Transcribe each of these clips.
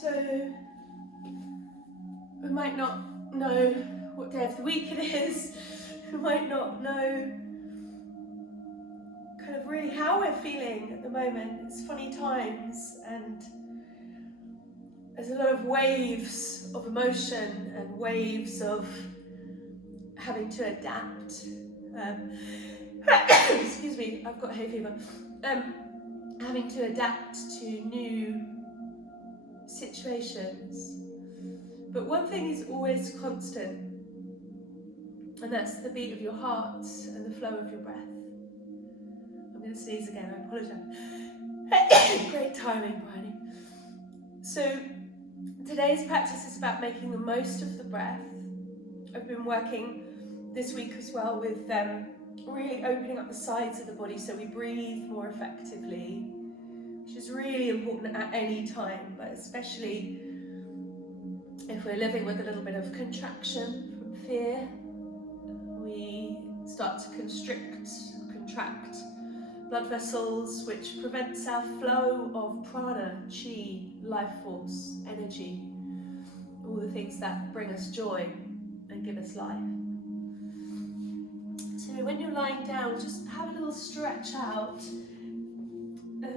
So we might not know what day of the week it is, we might not know kind of really how we're feeling at the moment. It's funny times and there's a lot of waves of emotion and waves of having to adapt. Excuse me, I've got hay fever. Having to adapt to new situations. But one thing is always constant, and that's the beat of your heart and the flow of your breath. I'm going to sneeze again, I apologise. Great timing, Bridie. So today's practice is about making the most of the breath. I've been working this week as well with really opening up the sides of the body so we breathe more effectively, which is really important at any time, but especially if we're living with a little bit of contraction from fear. We start to contract blood vessels, which prevents our flow of prana, chi, life force, energy, all the things that bring us joy and give us life. So when you're lying down, just have a little stretch out.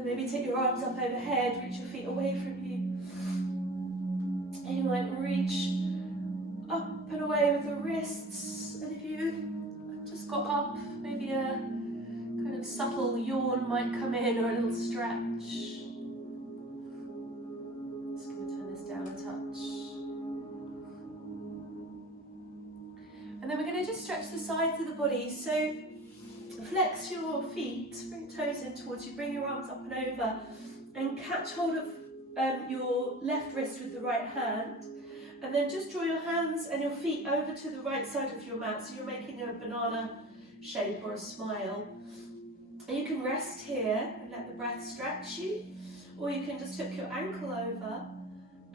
Maybe take your arms up overhead, reach your feet away from you. And you might reach up and away with the wrists. And if you just got up, maybe a kind of subtle yawn might come in, or a little stretch. Just going to turn this down a touch. And then we're going to just stretch the sides of the body. So flex your feet, bring toes in towards you, bring your arms up and over, and catch hold of your left wrist with the right hand. And then just draw your hands and your feet over to the right side of your mat, so you're making a banana shape or a smile. And you can rest here and let the breath stretch you, or you can just hook your ankle over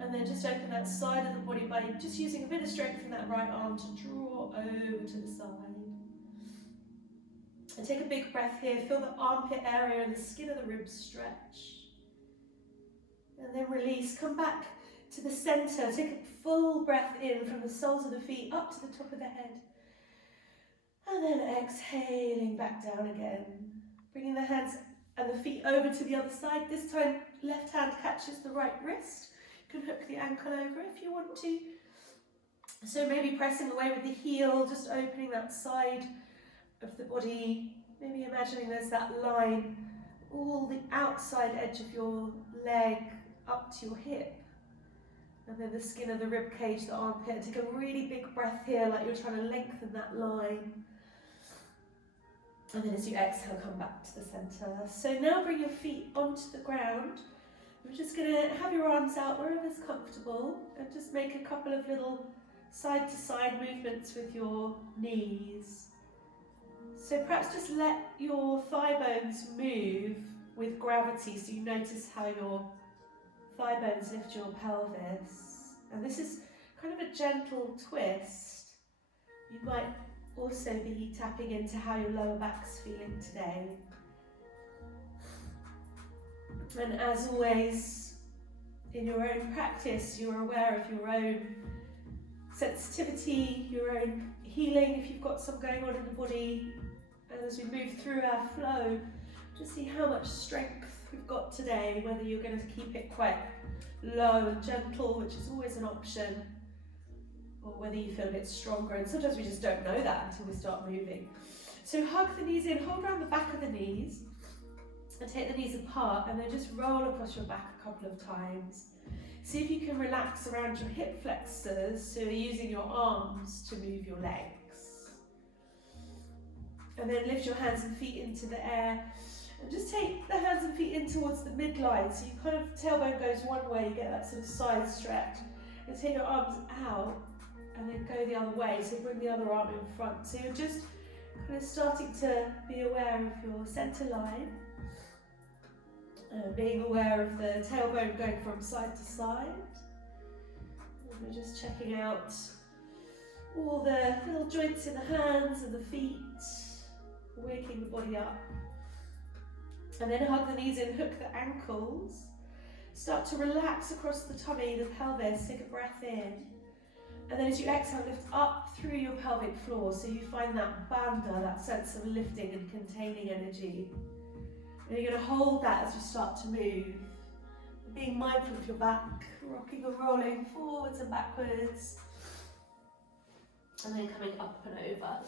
and then just open that side of the body by just using a bit of strength in that right arm to draw over to the side. And take a big breath here, feel the armpit area and the skin of the ribs stretch. And then release, come back to the center, take a full breath in from the soles of the feet up to the top of the head. And then exhaling back down again. Bringing the hands and the feet over to the other side. This time, left hand catches the right wrist. You can hook the ankle over if you want to. So maybe pressing away with the heel, just opening that side of the body. Maybe imagining there's that line, all the outside edge of your leg up to your hip. And then the skin of the rib cage, the armpit. Take a really big breath here, like you're trying to lengthen that line. And then as you exhale, come back to the center. So now bring your feet onto the ground. We're just going to have your arms out wherever's comfortable and just make a couple of little side to side movements with your knees. So perhaps just let your thigh bones move with gravity, so you notice how your thigh bones lift your pelvis. And this is kind of a gentle twist. You might also be tapping into how your lower back's feeling today. And as always, in your own practice, you're aware of your own sensitivity, your own healing, if you've got some going on in the body. And as we move through our flow, just see how much strength we've got today, whether you're going to keep it quite low and gentle, which is always an option, or whether you feel a bit stronger. And sometimes we just don't know that until we start moving. So hug the knees in, hold around the back of the knees, and take the knees apart, and then just roll across your back a couple of times. See if you can relax around your hip flexors, so you're using your arms to move your legs. And then lift your hands and feet into the air, and just take the hands and feet in towards the midline, so you kind of, tailbone goes one way, you get that sort of side stretch, and take your arms out, and then go the other way, so bring the other arm in front. So you're just kind of starting to be aware of your centre line, being aware of the tailbone going from side to side. And we're just checking out all the little joints in the hands and the feet, waking the body up. And then hug the knees in, hook the ankles. Start to relax across the tummy, the pelvis. Take a breath in. And then as you exhale, lift up through your pelvic floor. So you find that bandha, that sense of lifting and containing energy. And you're going to hold that as you start to move. Being mindful of your back, rocking and rolling forwards and backwards. And then coming up and over.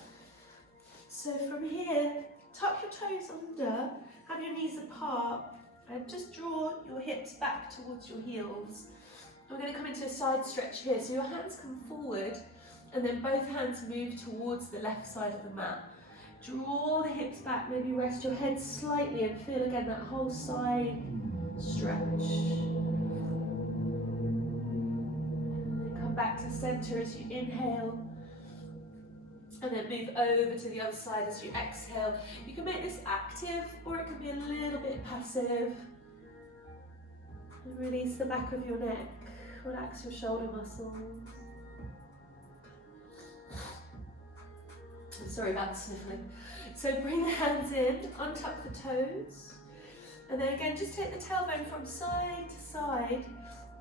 So from here, tuck your toes under, have your knees apart, and just draw your hips back towards your heels. We're going to come into a side stretch here, so your hands come forward, and then both hands move towards the left side of the mat. Draw the hips back, maybe rest your head slightly, and feel again that whole side stretch. And then come back to center as you inhale. And then move over to the other side as you exhale. You can make this active, or it can be a little bit passive. And release the back of your neck. Relax your shoulder muscles. Sorry about the sniffling. So bring the hands in, untuck the toes. And then again, just take the tailbone from side to side,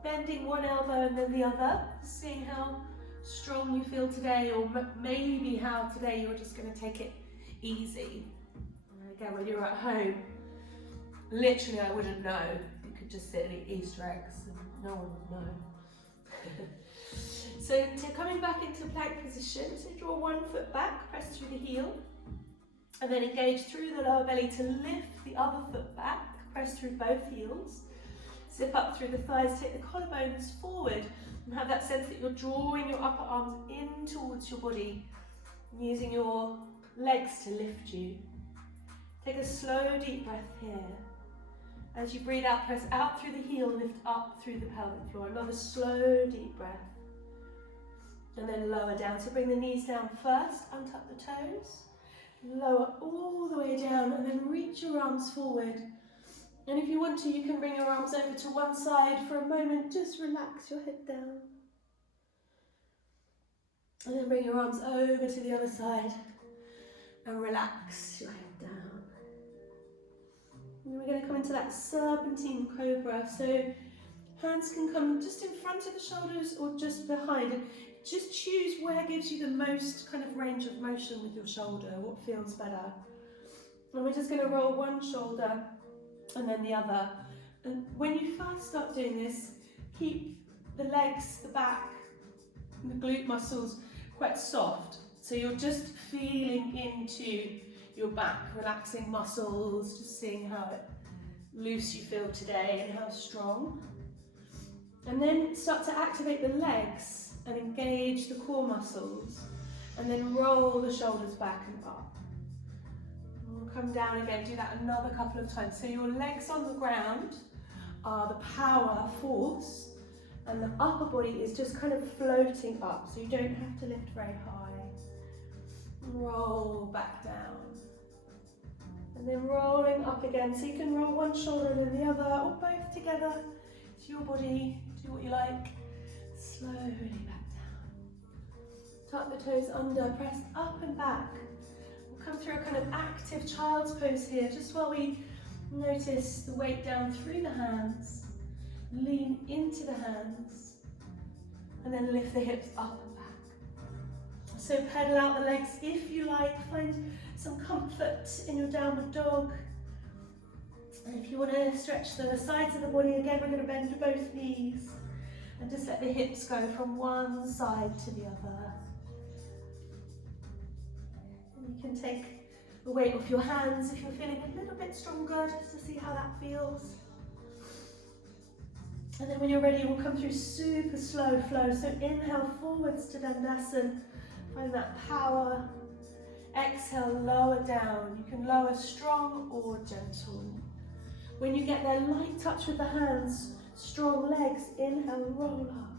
bending one elbow and then the other, seeing how strong you feel today, or maybe how today you're just going to take it easy. And again, when you're at home, literally I wouldn't know. You could just sit and eat Easter eggs and no one would know. So coming back into plank position, so draw one foot back, press through the heel, and then engage through the lower belly to lift the other foot back, press through both heels, zip up through the thighs, take the collarbones forward, and have that sense that you're drawing your upper arms in towards your body, using your legs to lift you. Take a slow, deep breath here. As you breathe out, press out through the heel, lift up through the pelvic floor. Another slow, deep breath. And then lower down. So bring the knees down first, untuck the toes, lower all the way down, and then reach your arms forward. And if you want to, you can bring your arms over to one side for a moment. Just relax your head down. And then bring your arms over to the other side and relax your head down. And we're going to come into that serpentine cobra. So hands can come just in front of the shoulders or just behind. And just choose where gives you the most kind of range of motion with your shoulder, what feels better. And we're just going to roll one shoulder and then the other. And when you first start doing this, keep the legs, the back, and the glute muscles quite soft. So you're just feeling into your back, relaxing muscles, just seeing how loose you feel today and how strong. And then start to activate the legs and engage the core muscles. And then roll the shoulders back and up. And we'll come down again, do that another couple of times. So your legs on the ground are the power, force, and the upper body is just kind of floating up, so you don't have to lift very high. Roll back down. And then rolling up again, so you can roll one shoulder and then the other, or both together. It's your body, do what you like. Slowly back down. Tuck the toes under, press up and back. We'll come through a kind of active child's pose here, just while we notice the weight down through the hands. Lean into the hands and then lift the hips up and back. So pedal out the legs if you like, find some comfort in your downward dog. And if you want to stretch the sides of the body again, we're going to bend both knees and just let the hips go from one side to the other. And you can take the weight off your hands if you're feeling a little bit stronger, just to see how that feels. And then when you're ready, we'll come through super slow flow. So inhale forwards to Dandasana. Find that power. Exhale, lower down. You can lower strong or gentle. When you get there, light touch with the hands. Strong legs. Inhale, roll up.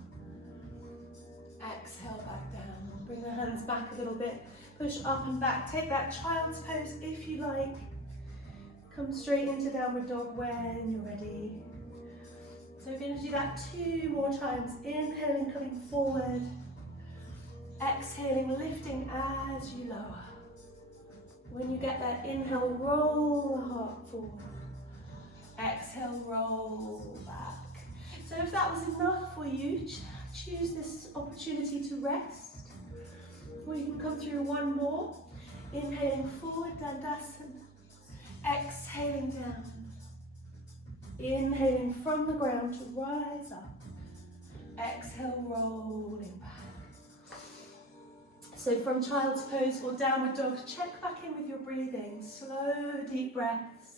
Exhale, back down. Bring the hands back a little bit. Push up and back. Take that child's pose if you like. Come straight into downward dog when you're ready. So we're going to do that 2 more times. Inhaling, coming forward. Exhaling, lifting as you lower. When you get there, inhale, roll the heart forward. Exhale, roll back. So if that was enough for you, choose this opportunity to rest. Or you can come through one more. Inhaling forward, Dandasana. Exhaling down. Inhaling from the ground to rise up. Exhale, rolling back. So from child's pose or downward dog, check back in with your breathing. Slow, deep breaths.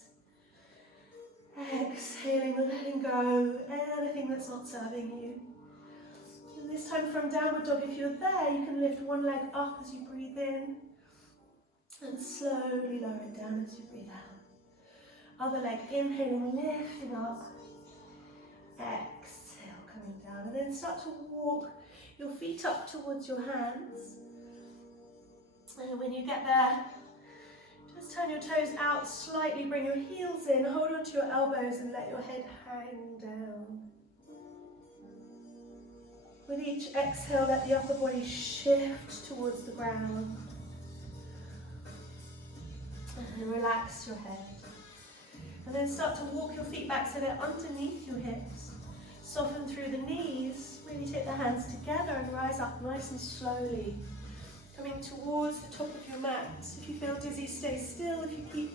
Exhaling, letting go anything that's not serving you. And this time from downward dog, if you're there, you can lift one leg up as you breathe in and slowly lower it down as you breathe out. Other leg, inhaling, lifting up. Exhale, coming down. And then start to walk your feet up towards your hands. And when you get there, just turn your toes out slightly, bring your heels in, hold onto your elbows and let your head hang down. With each exhale, let the upper body shift towards the ground. And relax your head. And then start to walk your feet back so they're underneath your hips. Soften through the knees. Really take the hands together and rise up nice and slowly. Coming towards the top of your mat. If you feel dizzy, stay still. If you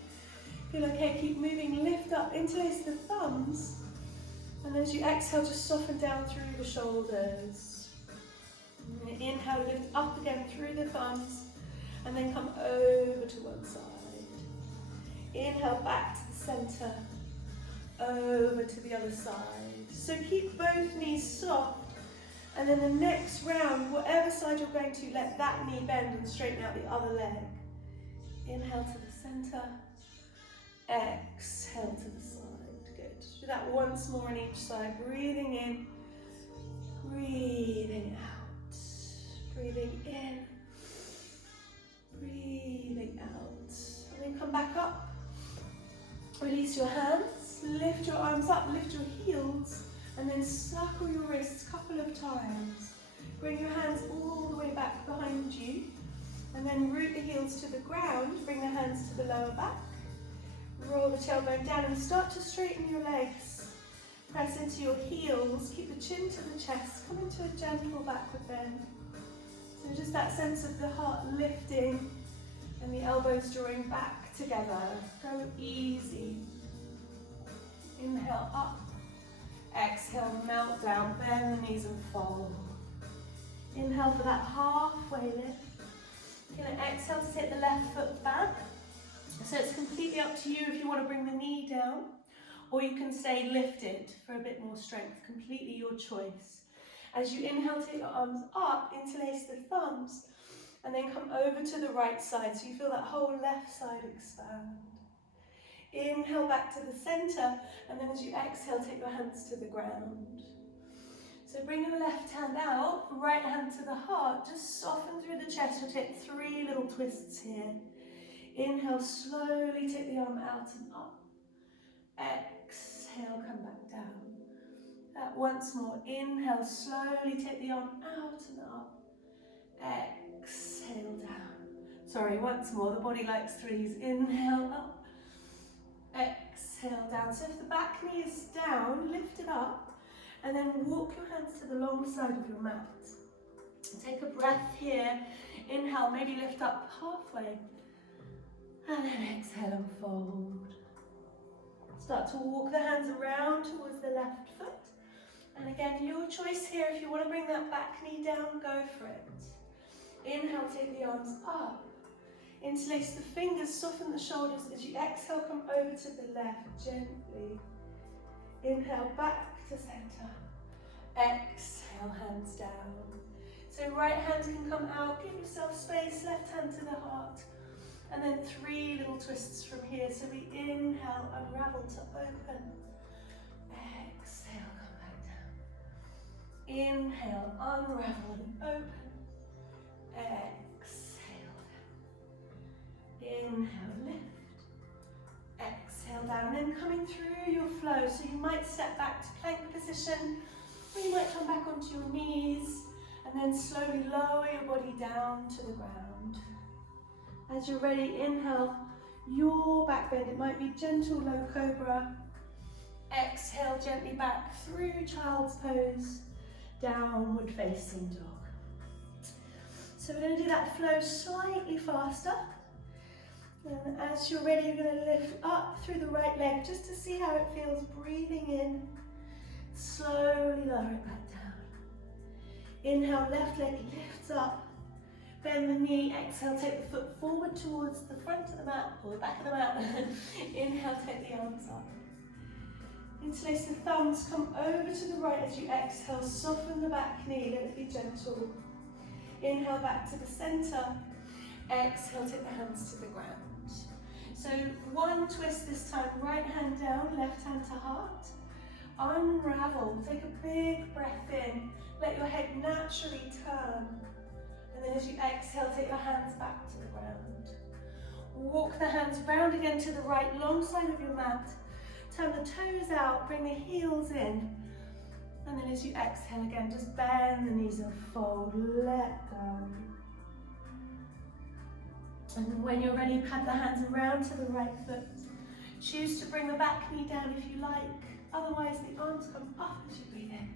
feel okay, keep moving. Lift up, interlace the thumbs. And as you exhale, just soften down through the shoulders. And inhale, lift up again through the thumbs. And then come over to one side. Inhale, back to the center. Over to the other side. So keep both knees soft. And then the next round, whatever side you're going to, let that knee bend and straighten out the other leg. Inhale to the center. Exhale to the side. Good. Do that once more on each side. Breathing in. Breathing out. Breathing in. Breathing out. And then come back up. Release your hands. Lift your arms up. Lift your heels. And then circle your wrists a couple of times. Bring your hands all the way back behind you. And then root the heels to the ground. Bring the hands to the lower back. Roll the tailbone down and start to straighten your legs. Press into your heels. Keep the chin to the chest. Come into a gentle backward bend. So just that sense of the heart lifting and the elbows drawing back together. Go easy. Inhale up. Exhale, melt down, bend the knees and fold. Inhale for that halfway lift. You're going to exhale to take the left foot back. So it's completely up to you if you want to bring the knee down, or you can stay lifted for a bit more strength. Completely your choice. As you inhale, take your arms up, interlace the thumbs, and then come over to the right side so you feel that whole left side expand. Inhale back to the center, and then as you exhale, take your hands to the ground. So bring your left hand out, right hand to the heart, just soften through the chest. We'll take 3 little twists here. Inhale, slowly take the arm out and up. Exhale, come back down. Once more, inhale, slowly take the arm out and up. Exhale, down. Sorry, once more, the body likes 3s. Inhale, up. Exhale down. So if the back knee is down, lift it up and then walk your hands to the long side of your mat. Take a breath here. Inhale, maybe lift up halfway. And then exhale and fold. Start to walk the hands around towards the left foot. And again, your choice here. If you want to bring that back knee down, go for it. Inhale, take the arms up. Interlace the fingers, soften the shoulders. As you exhale, come over to the left gently. Inhale, back to center. Exhale, hands down. So right hand can come out, give yourself space, left hand to the heart. And then 3 little twists from here. So we inhale, unravel to open. Exhale, come back down. Inhale, unravel and open. Exhale. Inhale, lift. Exhale down. And then coming through your flow. So you might step back to plank position, or you might come back onto your knees, and then slowly lower your body down to the ground. As you're ready, inhale your back bend. It might be gentle low cobra. Exhale gently back through child's pose, downward facing dog. So we're going to do that flow slightly faster. And as you're ready, you're going to lift up through the right leg just to see how it feels. Breathing in, slowly lower it back down. Inhale, left leg lifts up. Bend the knee, exhale, take the foot forward towards the front of the mat or the back of the mat. Inhale, take the arms up. Interlace the thumbs, come over to the right as you exhale, soften the back knee, let it be gentle. Inhale back to the center, exhale, take the hands to the ground. So one twist this time, right hand down, left hand to heart. Unravel, take a big breath in, let your head naturally turn. And then as you exhale, take your hands back to the ground. Walk the hands round again to the right, long side of your mat. Turn the toes out, bring the heels in. And then as you exhale again, just bend the knees and fold, let go. And when you're ready, pad the hands around to the right foot. Choose to bring the back knee down if you like. Otherwise, the arms come up as you breathe in.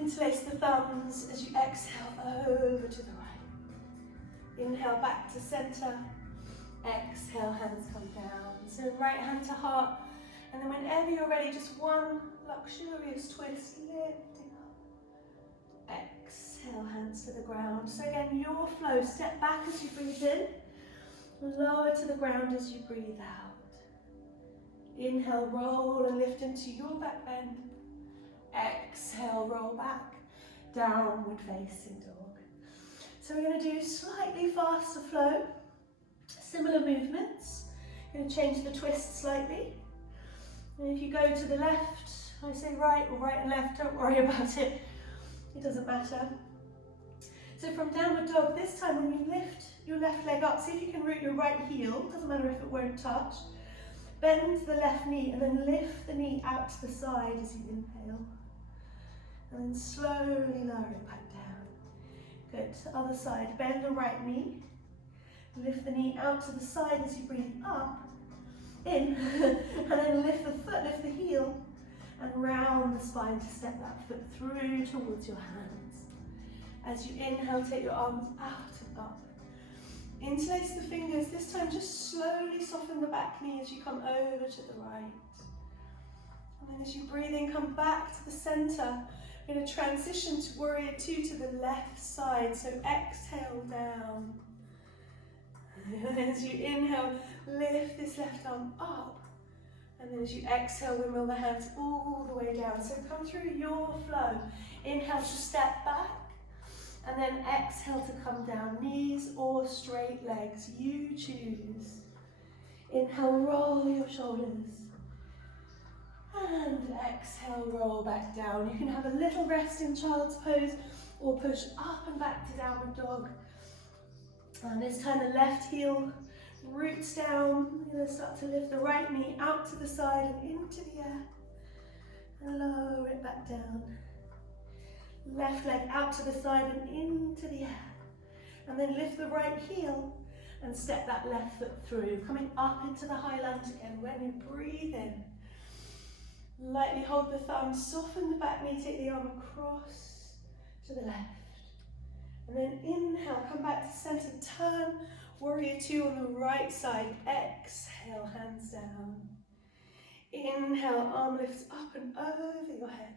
Interlace the thumbs as you exhale over to the right. Inhale back to center. Exhale, hands come down. So right hand to heart. And then whenever you're ready, just one luxurious twist, lifting up. Exhale, hands to the ground. So again, your flow, step back as you breathe in. Lower to the ground as you breathe out. Inhale, roll and lift into your back bend. Exhale, roll back, downward facing dog. So we're going to do slightly faster flow, similar movements. I'm going to change the twist slightly. And if you go to the left, I say right or right and left, don't worry about it. It doesn't matter. So from downward dog, this time when you lift your left leg up, see if you can root your right heel, doesn't matter if it won't touch. Bend the left knee and then lift the knee out to the side as you inhale. And then slowly lower it back down. Good, other side, bend the right knee. Lift the knee out to the side as you breathe up, in, and then lift the foot, lift the heel, and round the spine to step that foot through towards your hands. As you inhale, take your arms out and up. Interlace the fingers, this time just slowly soften the back knee as you come over to the right. And then as you breathe in, come back to the center. We're going to transition to warrior two to the left side, so exhale down. And then as you inhale, lift this left arm up. And then as you exhale, windmill the hands all the way down. So come through your flow. Inhale to step back. And then exhale to come down, knees or straight legs, you choose. Inhale, roll your shoulders. And exhale, roll back down. You can have a little rest in child's pose or push up and back to downward dog. And this time the left heel roots down. You're going to start to lift the right knee out to the side and into the air. And lower it back down. Left leg out to the side and into the air. And then lift the right heel and step that left foot through, coming up into the high lunge again. When you breathe in, lightly hold the thumb, soften the back knee, take the arm across to the left. And then inhale, come back to center, turn, warrior two on the right side. Exhale, hands down. Inhale, arm lifts up and over your head.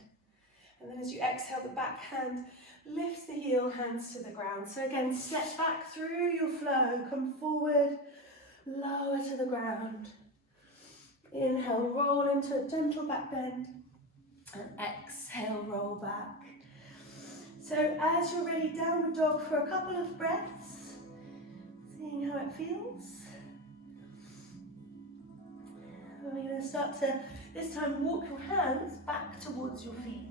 And then as you exhale, the back hand lifts the heel, hands to the ground. So again, step back through your flow, come forward, lower to the ground. Inhale, roll into a gentle back bend. And exhale, roll back. So as you're ready, downward dog for a couple of breaths. Seeing how it feels. And we're going to start to, this time, walk your hands back towards your feet.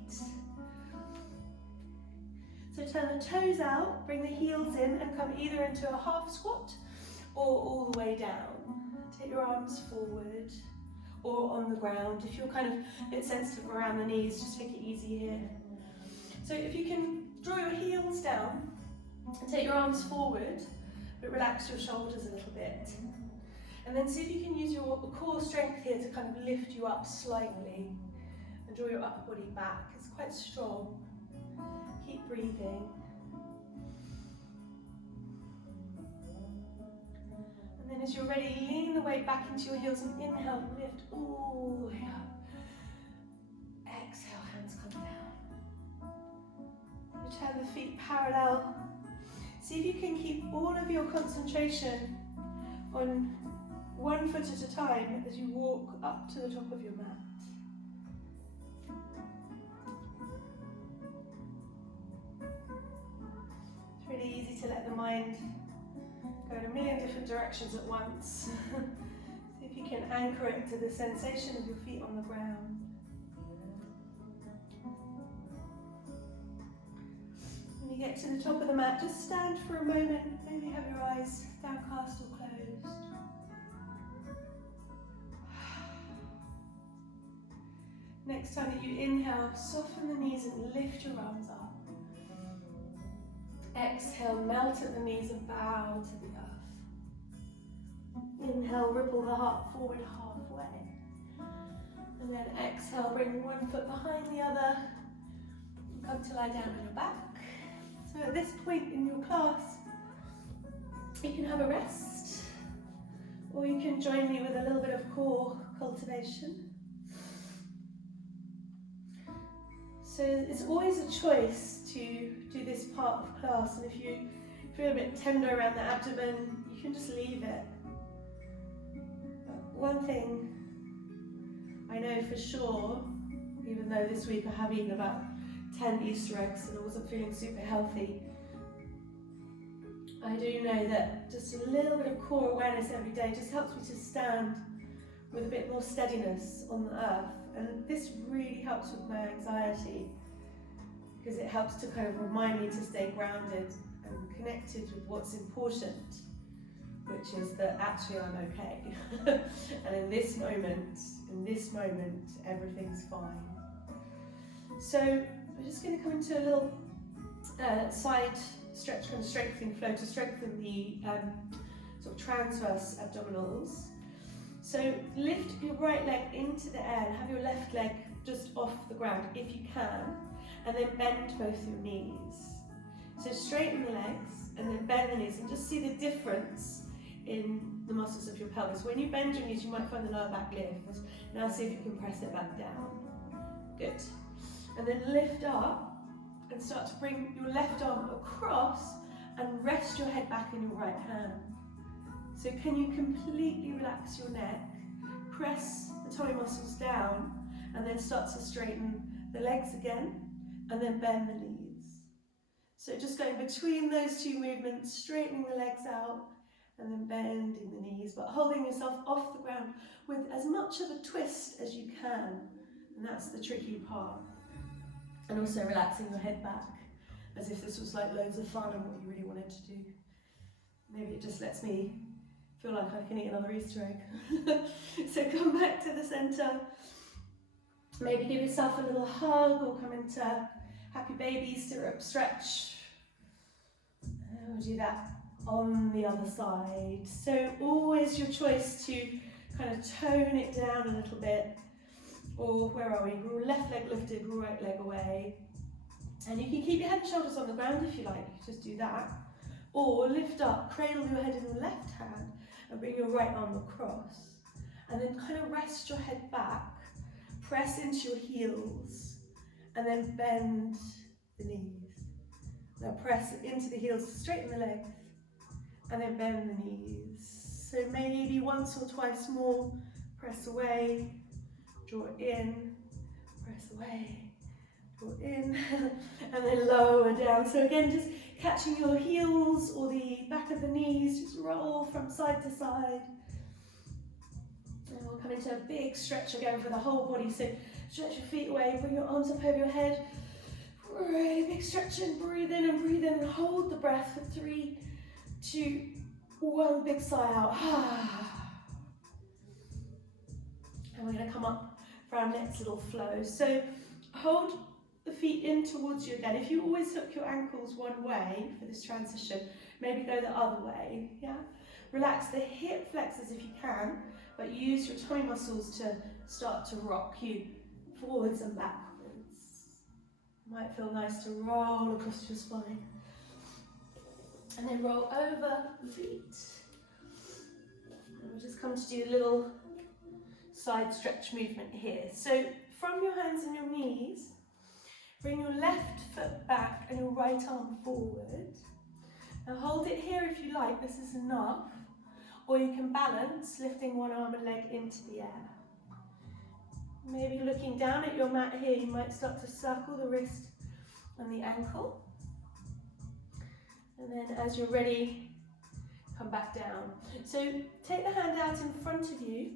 So turn the toes out, bring the heels in and come either into a half squat or all the way down. Take your arms forward or on the ground. If you're kind of a bit sensitive around the knees, just take it easy here. So if you can draw your heels down and take your arms forward, but relax your shoulders a little bit. And then see if you can use your core strength here to kind of lift you up slightly and draw your upper body back. It's quite strong. Keep breathing. And then as you're ready, lean the weight back into your heels and inhale, lift all the way up. Exhale, hands come down. Return the feet parallel. See if you can keep all of your concentration on one foot at a time as you walk up to the top of your mat. It's really easy to let the mind go in a million different directions at once. See if you can anchor it to the sensation of your feet on the ground. When you get to the top of the mat, just stand for a moment. Maybe have your eyes downcast or closed. Next time that you inhale, soften the knees and lift your arms up. Exhale, melt at the knees and bow to the earth. Inhale, ripple the heart forward halfway. And then exhale, bring one foot behind the other. And come to lie down on your back. So at this point in your class, you can have a rest, or you can join me with a little bit of core cultivation. So it's always a choice to do this part of class, and if you feel a bit tender around the abdomen, you can just leave it. But one thing I know for sure, even though this week I have eaten about 10 Easter eggs and I wasn't feeling super healthy, I do know that just a little bit of core awareness every day just helps me to stand with a bit more steadiness on the earth. And this really helps with my anxiety, because it helps to kind of remind me to stay grounded and connected with what's important, which is that actually I'm okay. And in this moment, everything's fine. So we're just going to come into a little side stretch, kind of strengthening flow to strengthen the sort of transverse abdominals. So lift your right leg into the air and have your left leg just off the ground if you can, and then bend both your knees. So straighten the legs and then bend the knees, and just see the difference in the muscles of your pelvis. When you bend your knees, you might find the lower back lift. Now see if you can press it back down. Good. And then lift up and start to bring your left arm across and rest your head back in your right hand. So can you completely relax your neck, press the tummy muscles down, and then start to straighten the legs again, and then bend the knees. So just going between those two movements, straightening the legs out, and then bending the knees, but holding yourself off the ground with as much of a twist as you can, and that's the tricky part. And also relaxing your head back, as if this was like loads of fun and what you really wanted to do. Maybe it just lets me feel like I can eat another Easter egg. So come back to the centre. Maybe give yourself a little hug, or come into happy baby stirrup stretch. And we'll do that on the other side. So always your choice to kind of tone it down a little bit. Or where are we? Left leg lifted, right leg away. And you can keep your head and shoulders on the ground if you like, just do that. Or lift up, cradle your head in your left hand and bring your right arm across. And then kind of rest your head back, press into your heels, and then bend the knees. Now press into the heels to straighten the legs, and then bend the knees. So maybe once or twice more, press away, draw in, press away, draw in, and then lower down. So again, just catching your heels or the back of the knees, just roll from side to side. And we'll come into a big stretch again for the whole body. So stretch your feet away, bring your arms up over your head. Really big stretch in, breathe in and hold the breath for 3, 2, 1, big sigh out. And we're going to come up for our next little flow. So hold the feet in towards you again. If you always hook your ankles one way for this transition, maybe go the other way, yeah? Relax the hip flexors if you can, but use your tummy muscles to start to rock you forwards and backwards. Might feel nice to roll across your spine. And then roll over the feet. And we'll just come to do a little side stretch movement here. So from your hands and your knees, bring your left foot back and your right arm forward. Now hold it here if you like, this is enough. Or you can balance, lifting one arm and leg into the air. Maybe looking down at your mat here, you might start to circle the wrist and the ankle. And then as you're ready, come back down. So take the hand out in front of you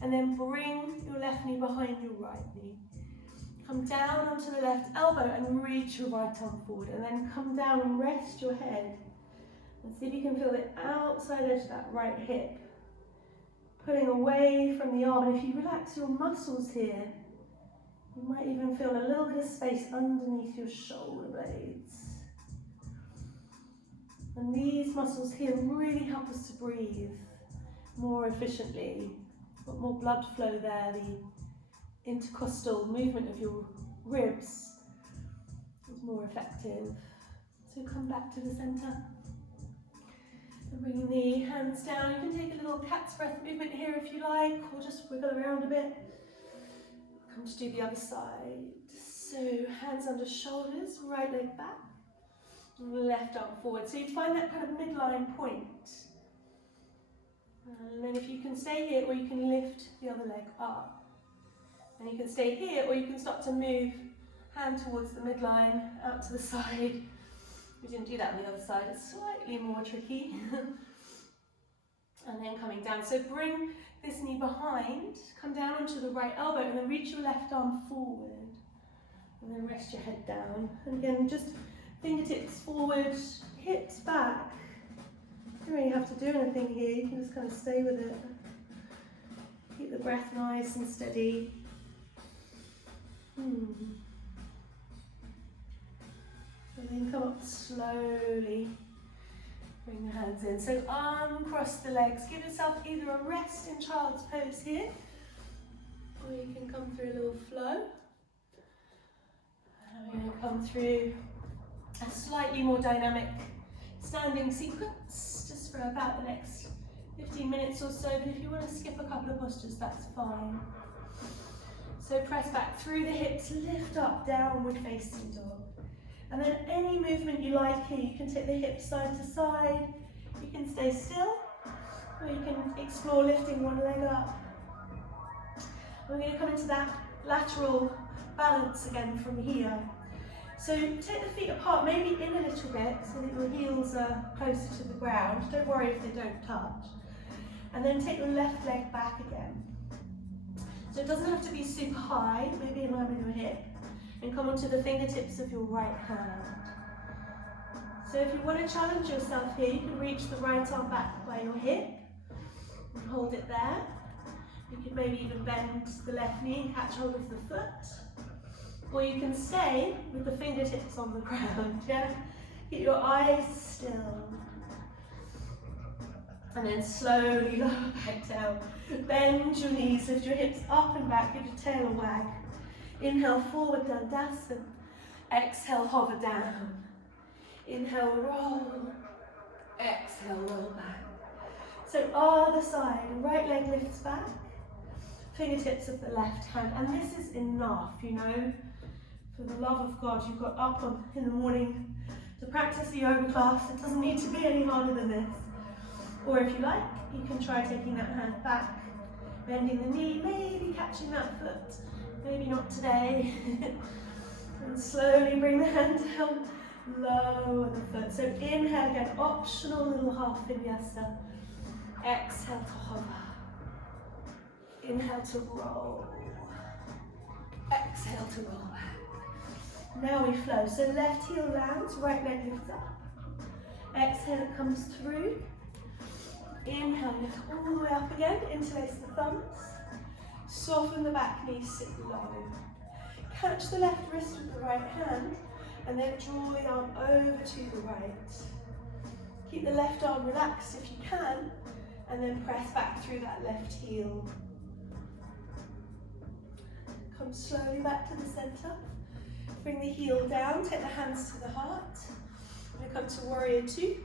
and then bring your left knee behind your right knee. Come down onto the left elbow and reach your right arm forward, and then come down and rest your head. And see if you can feel the outside edge of that right hip, pulling away from the arm. And if you relax your muscles here, you might even feel a little bit of space underneath your shoulder blades. And these muscles here really help us to breathe more efficiently. Got more blood flow there, the intercostal movement of your ribs is more effective. So come back to the centre. And bringing the hands down, you can take a little cat's breath movement here if you like, or just wiggle around a bit. Come to do the other side. So hands under shoulders, right leg back, left arm forward. So you find that kind of midline point. And then if you can stay here, or you can lift the other leg up. And you can stay here, or you can start to move hand towards the midline, out to the side. We didn't do that on the other side, it's slightly more tricky. And then coming down. So bring this knee behind, come down onto the right elbow, and then reach your left arm forward. And then rest your head down. And again, just fingertips forward, hips back. You don't really have to do anything here, you can just kind of stay with it. Keep the breath nice and steady. And then come up slowly, bring the hands in. So uncross the legs, give yourself either a rest in child's pose here, or you can come through a little flow. And we're going to come through a slightly more dynamic standing sequence, just for about the next 15 minutes or so, but if you want to skip a couple of postures, that's fine. So press back through the hips, lift up, downward facing dog. And then any movement you like here, you can take the hips side to side, you can stay still, or you can explore lifting one leg up. We're going to come into that lateral balance again from here. So take the feet apart, maybe in a little bit, so that your heels are closer to the ground. Don't worry if they don't touch. And then take your left leg back again. So it doesn't have to be super high, maybe in line with your hip. And come onto the fingertips of your right hand. So if you want to challenge yourself here, you can reach the right arm back by your hip and hold it there. You could maybe even bend the left knee and catch hold of the foot. Or you can stay with the fingertips on the ground, yeah? Keep your eyes still. And then slowly lower back down. Bend your knees, lift your hips up and back, give your tail a wag. Inhale, forward Dandasana. Exhale, hover down. Inhale, roll. Exhale, roll back. So other side, right leg lifts back. Fingertips of the left hand. And this is enough, you know. For the love of God, you got up in the morning to practice the yoga class. It doesn't need to be any harder than this. Or if you like, you can try taking that hand back, bending the knee, maybe catching that foot. Maybe not today. And slowly bring the hand down, lower the foot. So inhale again, optional little half vinyasa. Exhale to hover. Inhale to roll. Exhale to roll back. Now we flow. So left heel lands, right leg lifts up. Exhale, it comes through. Inhale, lift all the way up again, interlace the thumbs. Soften the back knee, sit low. Catch the left wrist with the right hand, and then draw the arm over to the right. Keep the left arm relaxed if you can, and then press back through that left heel. Come slowly back to the center. Bring the heel down, take the hands to the heart. We're going to come to warrior two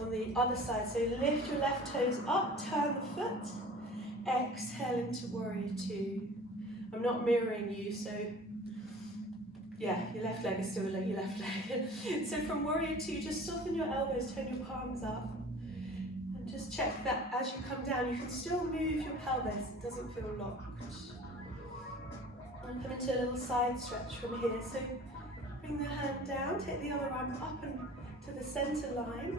on the other side. So lift your left toes up, turn the foot, exhale into warrior two. I'm not mirroring you, so yeah, your left leg is still your left leg. So from warrior two, just soften your elbows, turn your palms up. And just check that as you come down, you can still move your pelvis, it doesn't feel locked. And come into a little side stretch from here. So bring the hand down, take the other arm up and to the center line.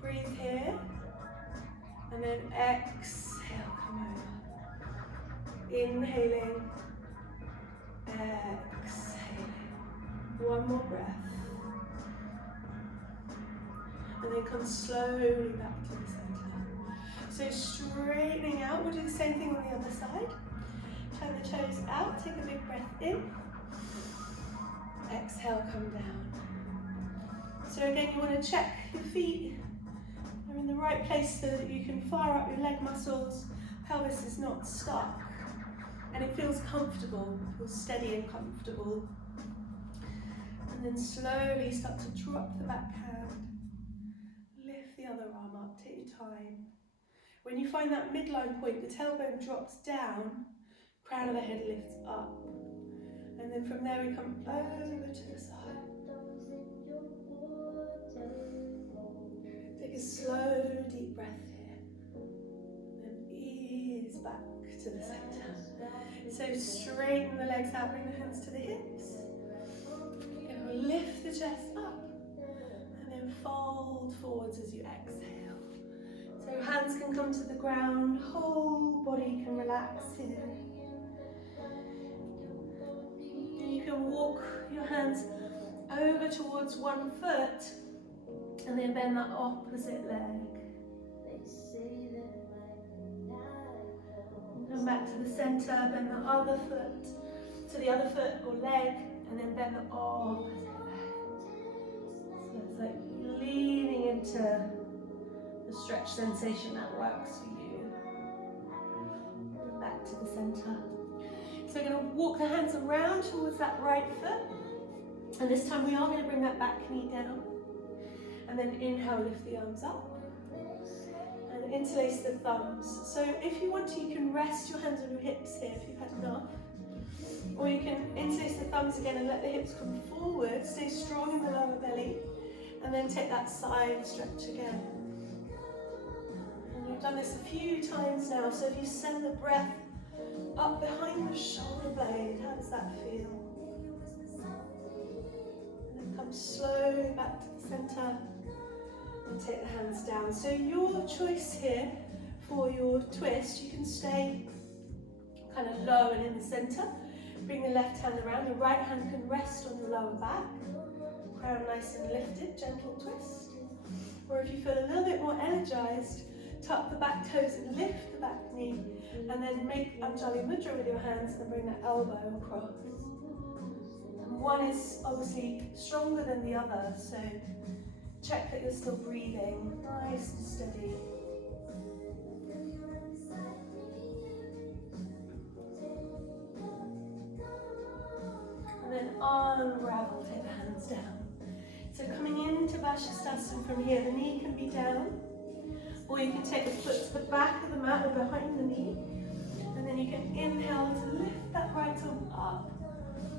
Breathe here. And then exhale, come over. Inhaling. Exhaling. One more breath. And then come slowly back to the center. So straightening out, we'll do the same thing on the other side. Turn the toes out, take a big breath in. Exhale, come down. So again, you want to check your feet are in the right place so that you can fire up your leg muscles. Pelvis is not stuck. And it feels comfortable, feels steady and comfortable. And then slowly start to drop the back hand. Lift the other arm up, take your time. When you find that midline point, the tailbone drops down, crown of the head lifts up. And then from there we come over to the side. Take a slow, deep breath here. And ease back to the center. So straighten the legs out, bring the hands to the hips. And lift the chest up. And then fold forwards as you exhale. So hands can come to the ground, whole body can relax here. You can walk your hands over towards one foot and then bend the opposite leg. Come back to the center, bend the other foot to the other foot or leg, and then bend the opposite leg. So it's like leaning into the stretch sensation that works for you. And back to the center. So we're going to walk the hands around towards that right foot. And this time we are going to bring that back knee down. And then inhale, lift the arms up. And interlace the thumbs. So if you want to, you can rest your hands on your hips here if you've had enough. Or you can interlace the thumbs again and let the hips come forward. Stay strong in the lower belly. And then take that side stretch again. And we've done this a few times now. So if you send the breath up behind the shoulder blade, how does that feel? And then come slowly back to the center and take the hands down. So your choice here for your twist, you can stay kind of low and in the center. Bring the left hand around, the right hand can rest on the lower back. Crown nice and lifted, gentle twist. Or if you feel a little bit more energized, tuck the back toes and lift the back knee, and then make Anjali Mudra with your hands and bring that elbow across. And one is obviously stronger than the other, so check that you're still breathing, nice and steady. And then unravel, take the hands down. So coming into Vashisthasana from here, the knee can be down, or you can take the foot to the back of the mat or behind the knee, and then you can inhale to lift that right arm up,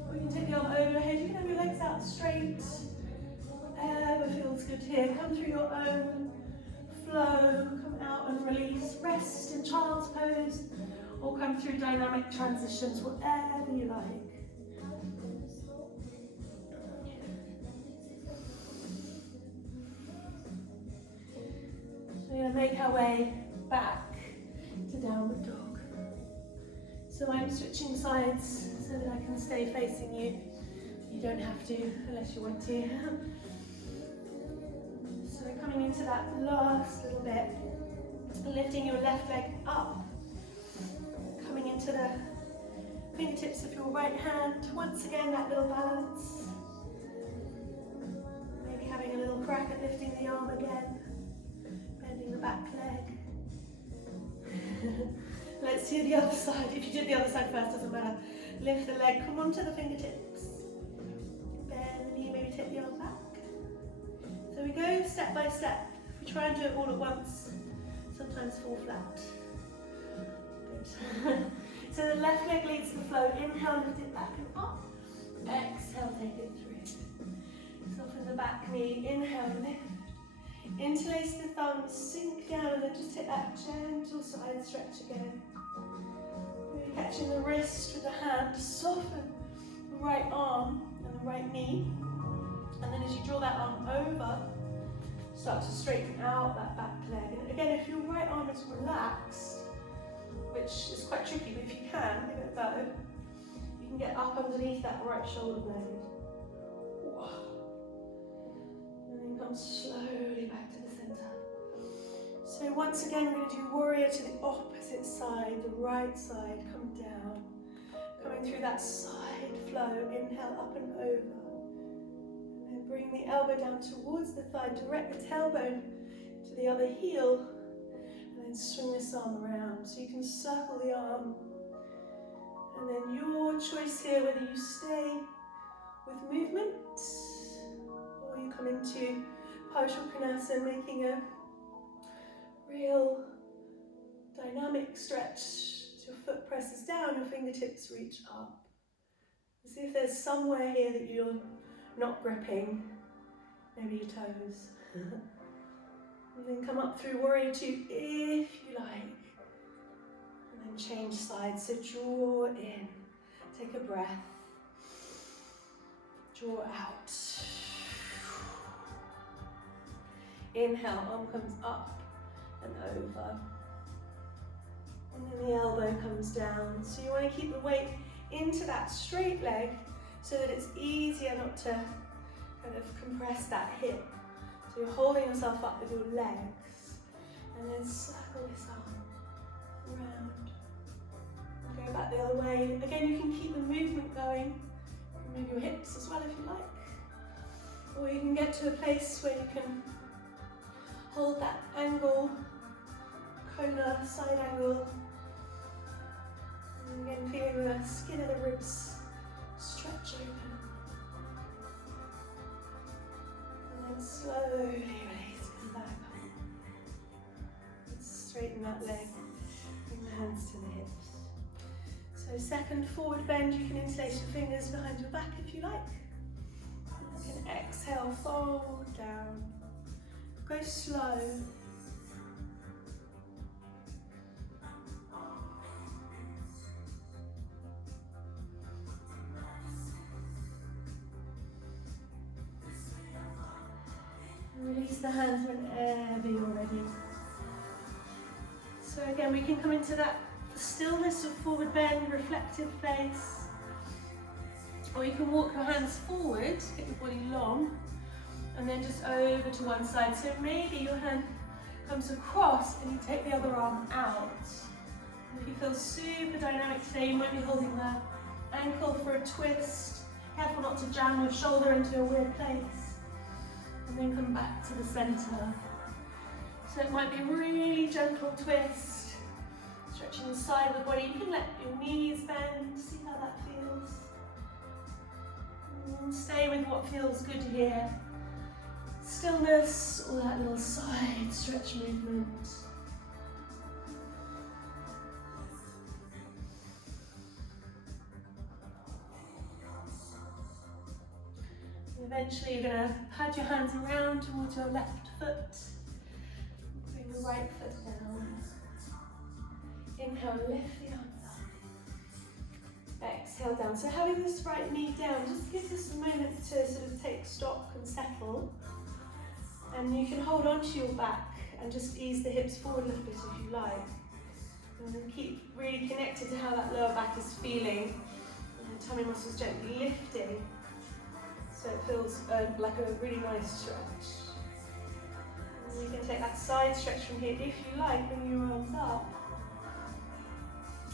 or you can take the arm overhead. You can have your legs out straight, whatever feels good here. Come through your own flow, come out and release, rest in child's pose, or come through dynamic transitions, whatever you like. We're going to make our way back to downward dog. So I'm switching sides so that I can stay facing you. You don't have to unless you want to. So we're coming into that last little bit, lifting your left leg up, coming into the fingertips of your right hand. Once again, that little balance. Maybe having a little crack at lifting the arm again, bending the back leg. Let's do the other side. If you did the other side first, doesn't matter. Lift the leg, come onto the fingertips. Bend the knee, maybe take the arm back. So we go step by step. If we try and do it all at once, sometimes fall flat. Good. So the left leg leads the flow. Inhale, lift it back and up. Exhale, take it through. Soften the back knee. Inhale, lift. Interlace the thumbs, sink down, and then just take that gentle side stretch again. Really catching the wrist with the hand to soften the right arm and the right knee. And then as you draw that arm over, start to straighten out that back leg. And again, if your right arm is relaxed, which is quite tricky, but if you can, give it a go, you can get up underneath that right shoulder blade. And then come slowly back to the center. So once again, we're going to do warrior to the opposite side, the right side, come down. Coming through that side flow, inhale up and over. And then bring the elbow down towards the thigh, direct the tailbone to the other heel, and then swing this arm around. So you can circle the arm. And then your choice here, whether you stay with movement, or you come into Parshokonasana, making a real dynamic stretch. As your foot presses down, your fingertips reach up. See if there's somewhere here that you're not gripping, maybe your toes. And then come up through warrior two if you like. And then change sides, so draw in, take a breath, draw out. Inhale, arm comes up and over. And then the elbow comes down. So you want to keep the weight into that straight leg so that it's easier not to kind of compress that hip. So you're holding yourself up with your legs. And then circle this arm around. And go back the other way. Again, you can keep the movement going. You can move your hips as well if you like. Or you can get to a place where you can hold that angle, Kona, side angle. And again, feeling the skin of the ribs stretch open. And then slowly release, come back up. And straighten that leg, bring the hands to the hips. So second forward bend, you can interlace your fingers behind your back if you like. You can exhale, fold down. Go slow. Release the hands whenever you're ready. So again, we can come into that stillness of forward bend, reflective place. Or you can walk your hands forward, get your body long, and then just over to one side. So maybe your hand comes across and you take the other arm out. And if you feel super dynamic today, you might be holding the ankle for a twist. Careful not to jam your shoulder into a weird place. And then come back to the center. So it might be a really gentle twist. Stretching the side of the body. You can let your knees bend, see how that feels. And stay with what feels good here. Stillness or that little side stretch movement. Eventually you're going to pad your hands around towards your left foot. Bring the right foot down. Inhale, lift the arms up. Exhale down. So having this right knee down just gives us a moment to sort of take stock and settle. And you can hold onto your back and just ease the hips forward a little bit if you like. And then keep really connected to how that lower back is feeling. And the tummy muscles gently lifting. So it feels like a really nice stretch. And you can take that side stretch from here if you like, bring your arms up.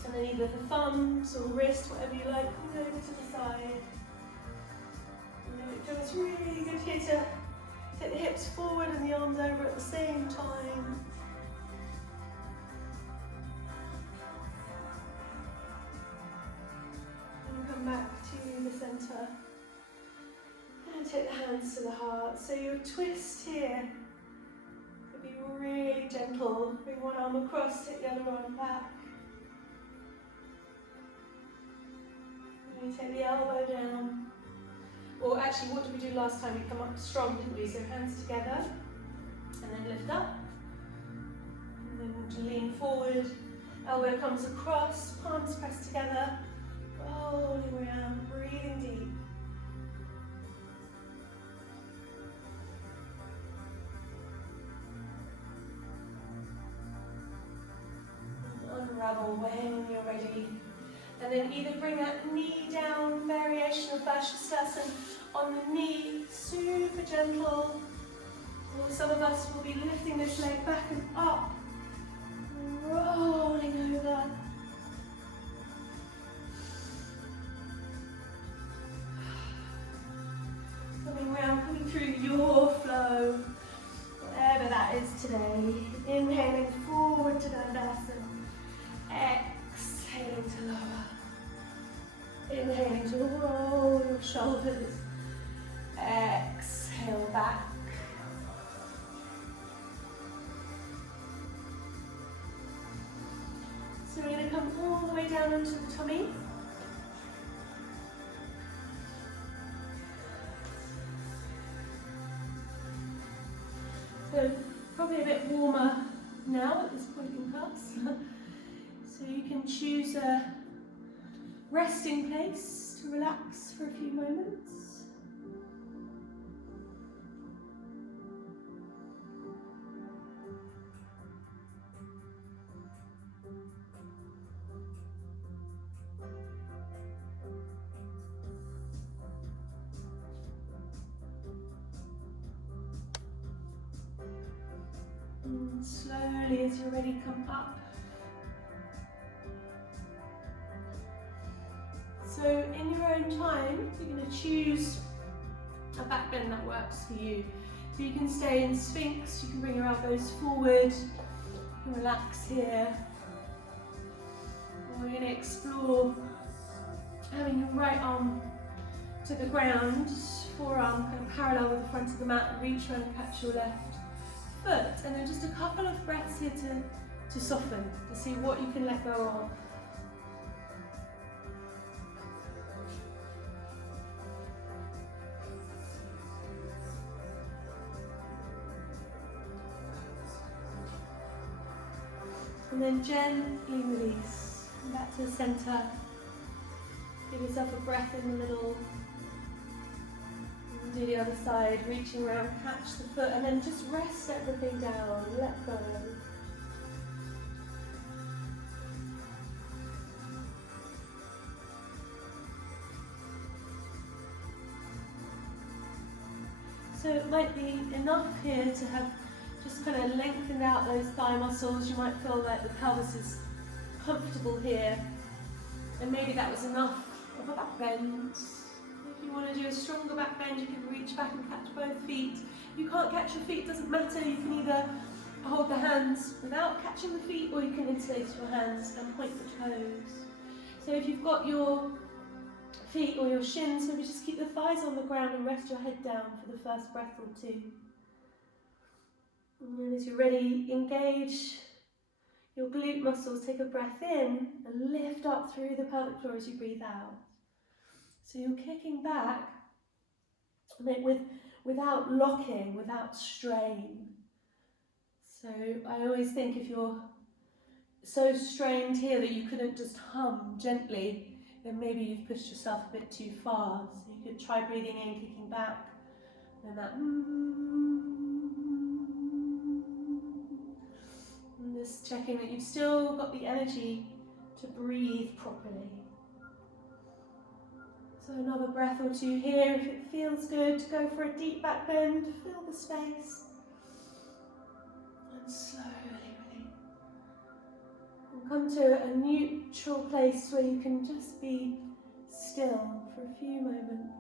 And then either the thumbs or wrist, whatever you like, come over to the side. And then it feels really good here to Take the hips forward and the arms over at the same time. And come back to the centre. And take the hands to the heart. So your twist here, so be really gentle. Bring one arm across, take the other arm back. And you take the elbow down. Or actually, what did we do last time? We come up strong, didn't we? So hands together, and then lift up. And then lean forward. Elbow comes across, palms pressed together. Rolling around, breathing deep. Unravel when you're ready. And then either bring that knee down, variation of Vashisthasana on the knee, super gentle. Or some of us will be lifting this leg back and up, rolling over. Coming round, coming through your flow, whatever that is today. Inhaling forward to Dandasana. Exhaling to lower. Inhaling to roll your shoulders. Exhale back. So we're going to come all the way down onto the tummy. So probably a bit warmer now at this point in class. So you can choose a resting place to relax for a few moments. And slowly, as you're ready, come up. So in your own time, you're going to choose a back bend that works for you. So you can stay in Sphinx, you can bring your elbows forward, you can relax here. Or we're going to explore having your right arm to the ground, forearm kind of parallel with the front of the mat, and reach around and catch your left foot. And then just a couple of breaths here to soften, to see what you can let go of. And then gently release. Come back to the centre. Give yourself a breath in the middle. And do the other side, reaching around, catch the foot, and then just rest everything down. Let go. So it might be enough here to have just kind of lengthened out those thigh muscles. You might feel like the pelvis is comfortable here. And maybe that was enough of a back bend. If you want to do a stronger back bend, you can reach back and catch both feet. If you can't catch your feet, it doesn't matter. You can either hold the hands without catching the feet, or you can interlace your hands and point the toes. So if you've got your feet or your shins, maybe just keep the thighs on the ground and rest your head down for the first breath or two. And then as you're ready, engage your glute muscles. Take a breath in and lift up through the pelvic floor as you breathe out. So you're kicking back without locking, without strain. So I always think if you're so strained here that you couldn't just hum gently, then maybe you've pushed yourself a bit too far. So you could try breathing in, kicking back, and that and just checking that you've still got the energy to breathe properly. So another breath or two here. If it feels good, go for a deep back bend, fill the space, and slowly release. And come to a neutral place where you can just be still for a few moments.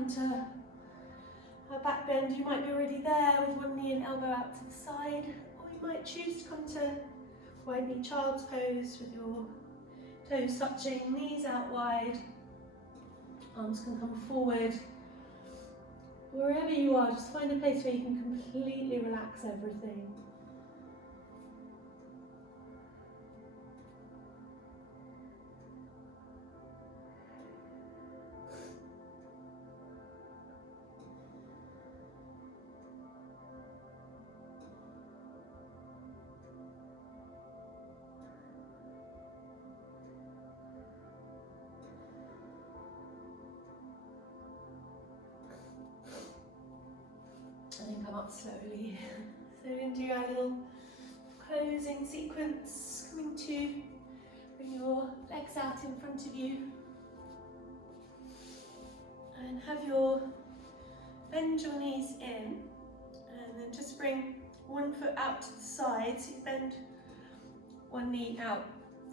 come to a back bend. You might be already there with one knee and elbow out to the side, or you might choose to come to wide knee child's pose with your toes touching, knees out wide, arms can come forward. Wherever you are, just find a place where you can completely relax everything. And then come up slowly. So we're going to do our little closing sequence, coming to bring your legs out in front of you. And have your, bend your knees in, and then just bring one foot out to the side, so you bend one knee out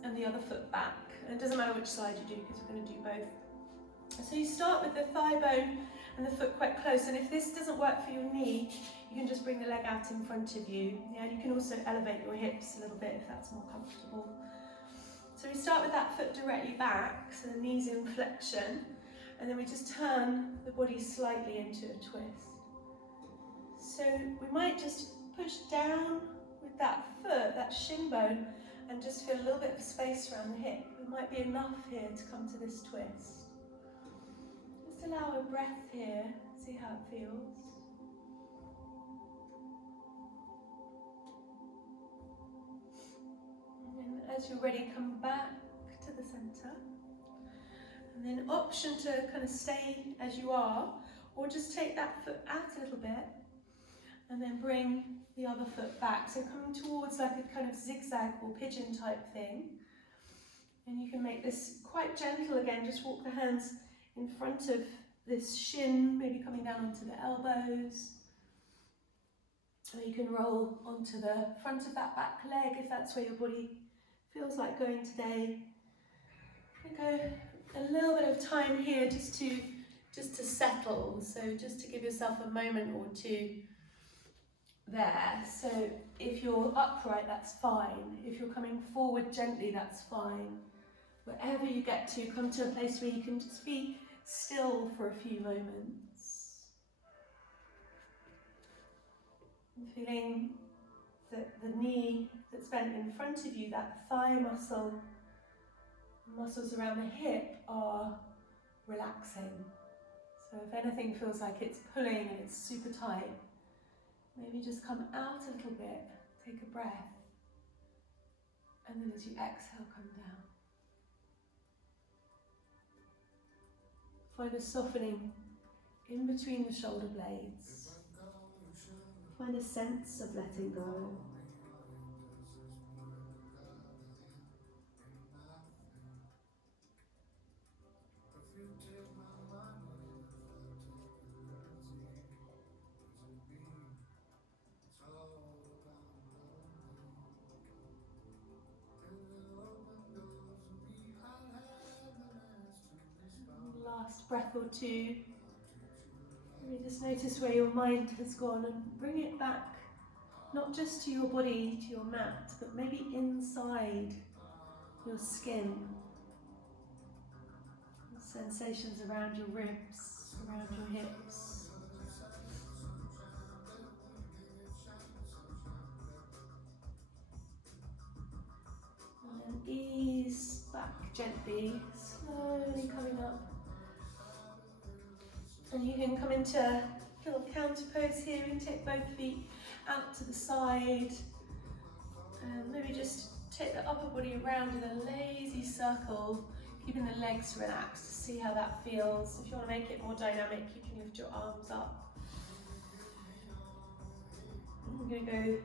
and the other foot back. And it doesn't matter which side you do, because we're going to do both. So you start with the thigh bone and the foot quite close, and if this doesn't work for your knee, you can just bring the leg out in front of you. Yeah, and you can also elevate your hips a little bit if that's more comfortable. So we start with that foot directly back, so the knees in flexion, and then we just turn the body slightly into a twist. So we might just push down with that foot, that shin bone, and just feel a little bit of space around the hip. It might be enough here to come to this twist. Just allow a breath here, see how it feels. And then as you're ready, come back to the center. And then option to kind of stay as you are, or just take that foot out a little bit and then bring the other foot back. So coming towards like a kind of zigzag or pigeon type thing. And you can make this quite gentle again, just walk the hands in front of this shin, maybe coming down onto the elbows. Or you can roll onto the front of that back leg if that's where your body feels like going today. Go a little bit of time here just to settle, so just to give yourself a moment or two there. So if you're upright, that's fine. If you're coming forward gently, that's fine. Wherever you get to, come to a place where you can just be still for a few moments. And feeling that the knee that's bent in front of you, that thigh muscle, muscles around the hip are relaxing. So if anything feels like it's pulling and it's super tight, maybe just come out a little bit, take a breath, and then as you exhale, come down. Find a softening in between the shoulder blades. Find a sense of letting go. Last breath or two. Maybe just notice where your mind has gone and bring it back, not just to your body, to your mat, but maybe inside your skin. Sensations around your ribs, around your hips. And then ease back gently, slowly coming up. And you can come into a little counter pose here. You can take both feet out to the side. And maybe just take the upper body around in a lazy circle, keeping the legs relaxed. See how that feels. If you want to make it more dynamic, you can lift your arms up. And we're going to go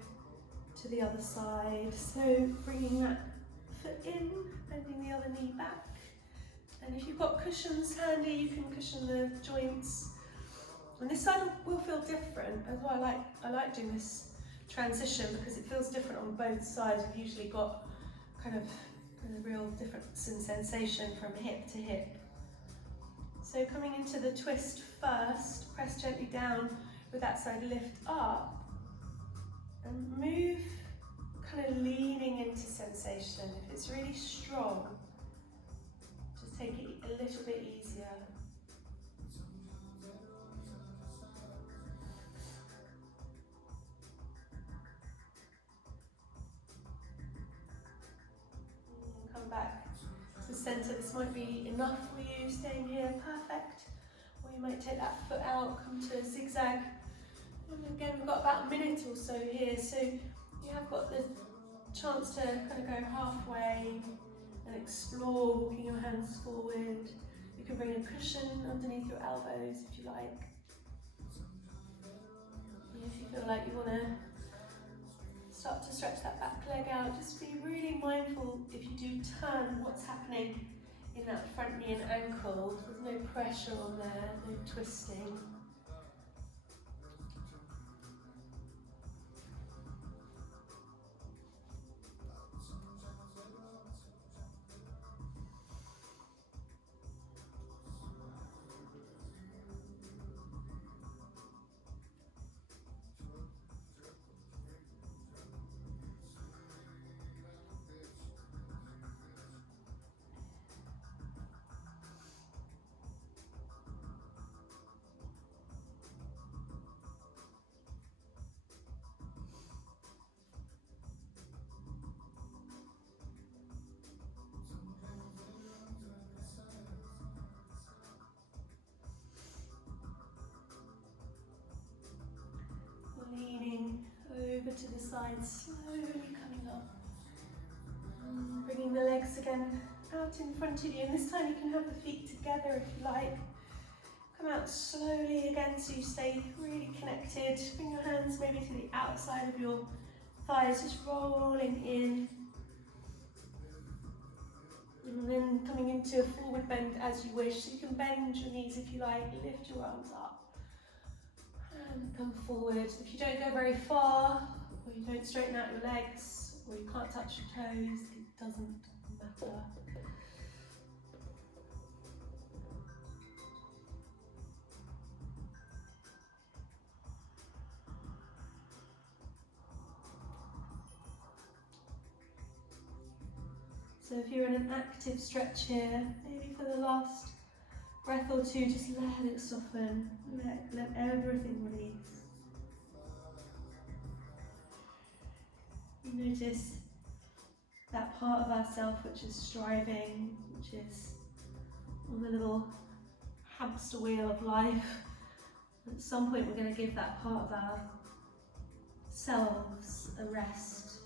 to the other side. So bringing that foot in, bending the other knee back. And if you've got cushions handy, you can cushion the joints. And this side will feel different as well. I like doing this transition because it feels different on both sides. We've usually got kind of a real difference in sensation from hip to hip. So coming into the twist first, press gently down with that side, lift up and move, kind of leaning into sensation. If it's really strong, just take it a little bit easier. And come back to the centre. This might be enough for you, staying here, perfect. Or you might take that foot out, come to a zigzag. And again, we've got about a minute or so here, so you have got the chance to kind of go halfway and explore, walking your hands forward. You can bring a cushion underneath your elbows if you like. And if you feel like you want to start to stretch that back leg out, just be really mindful if you do turn what's happening in that front knee and ankle. There's no pressure on there, no twisting. Leaning over to the side, slowly coming up. Bringing the legs again out in front of you, and this time you can have the feet together if you like. Come out slowly again so you stay really connected. Bring your hands maybe to the outside of your thighs, just rolling in. And then coming into a forward bend as you wish. So you can bend your knees if you like, lift your arms up. And come forward. If you don't go very far, or you don't straighten out your legs, or you can't touch your toes, it doesn't matter. So if you're in an active stretch here, maybe for the last breath or two, just let it soften, let everything release. You notice that part of ourself which is striving, which is on the little hamster wheel of life. At some point we're going to give that part of ourselves a rest.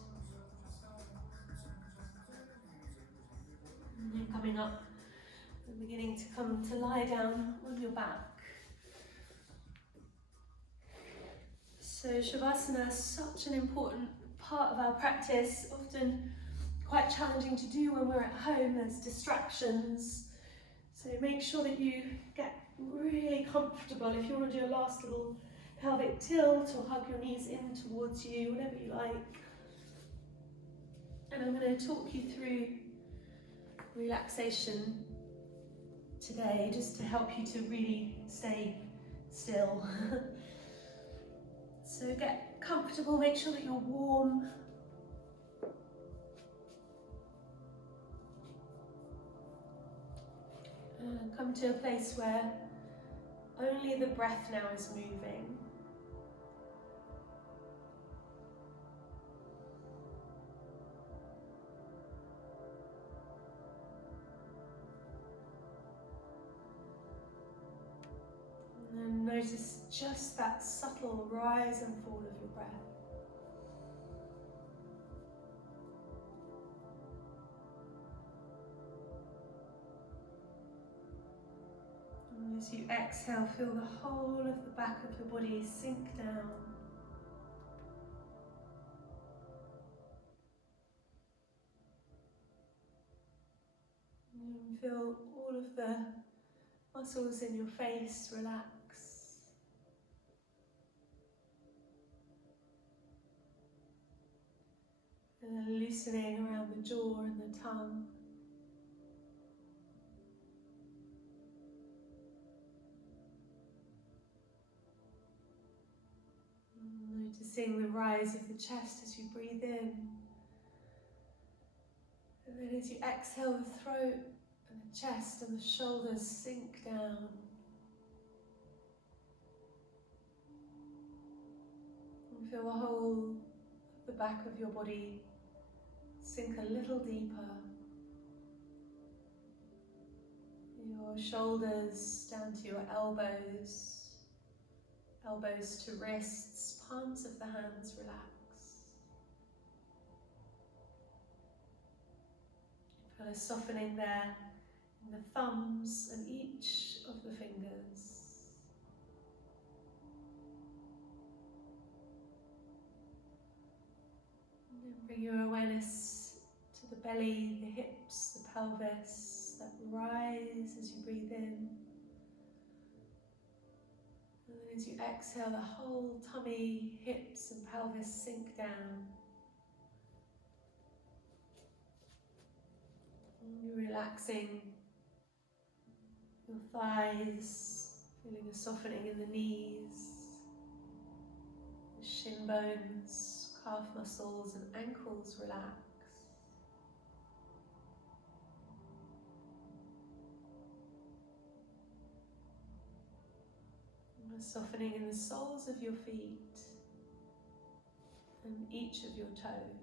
And then coming up and beginning to come to lie down on your back. So Shavasana is such an important part of our practice, often quite challenging to do when we're at home. There's distractions. So make sure that you get really comfortable. If you want to do a last little pelvic tilt or hug your knees in towards you, whatever you like. And I'm going to talk you through relaxation today, just to help you to really stay still. So get comfortable, make sure that you're warm. And come to a place where only the breath now is moving. And notice just that subtle rise and fall of your breath. And as you exhale, feel the whole of the back of your body sink down. And feel all of the muscles in your face relax. And then loosening around the jaw and the tongue. Noticing the rise of the chest as you breathe in. And then as you exhale, the throat and the chest and the shoulders sink down. And feel the whole of the back of your body sink a little deeper. Your shoulders down to your elbows, elbows to wrists, palms of the hands relax. Feel a softening there in the thumbs and each of the fingers. And then bring your awareness to the belly, the hips, the pelvis that rise as you breathe in. And then as you exhale, the whole tummy, hips and pelvis sink down. And you're relaxing your thighs, feeling a softening in the knees, the shin bones, calf muscles and ankles relax. And a softening in the soles of your feet and each of your toes.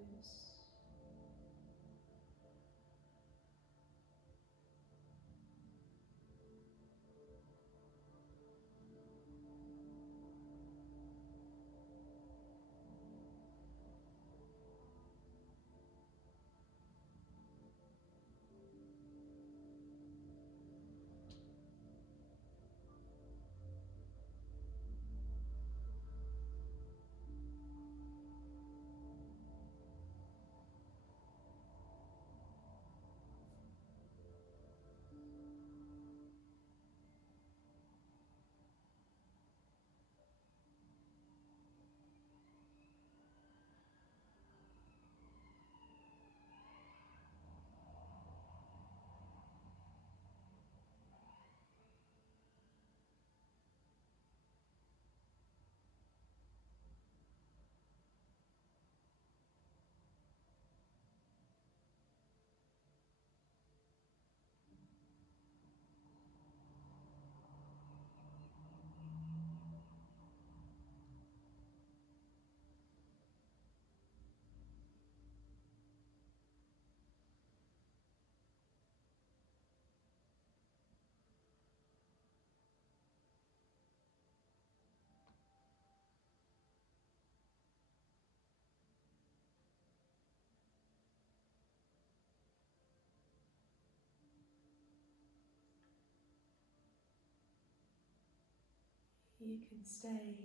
You can stay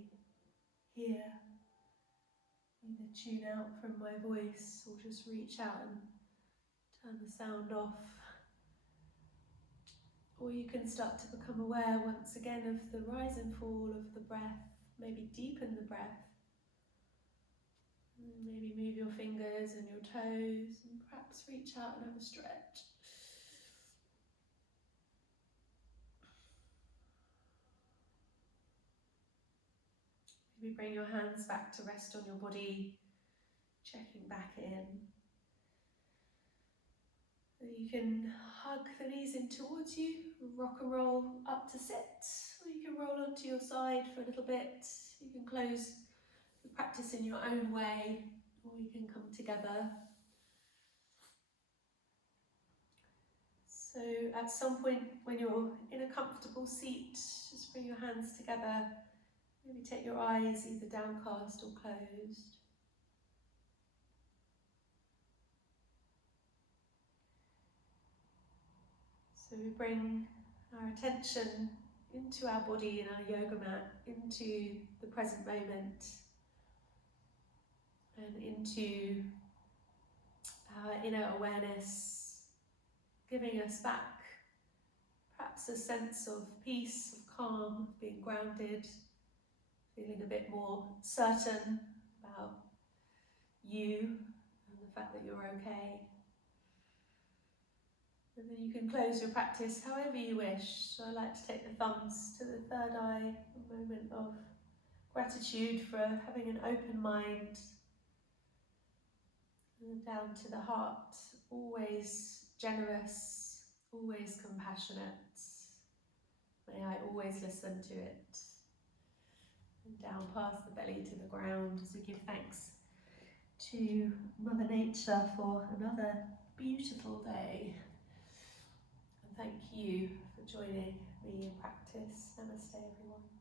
here, either tune out from my voice or just reach out and turn the sound off. Or you can start to become aware once again of the rise and fall of the breath, maybe deepen the breath. And maybe move your fingers and your toes and perhaps reach out and have a stretch. Maybe bring your hands back to rest on your body, checking back in. You can hug the knees in towards you, rock and roll up to sit, or you can roll onto your side for a little bit. You can close the practice in your own way, or you can come together. So at some point when you're in a comfortable seat, just bring your hands together. Maybe take your eyes either downcast or closed. So we bring our attention into our body and our yoga mat, into the present moment and into our inner awareness, giving us back perhaps a sense of peace, of calm, of being grounded, feeling a bit more certain about you and the fact that you're okay. And then you can close your practice however you wish. So I like to take the thumbs to the third eye, a moment of Gratitude for having an open mind, and down to the heart, always generous, always compassionate. May I always listen to it. And down past the belly to the ground as we give thanks to Mother Nature for another beautiful day. And thank you for joining me in practice. Namaste, everyone.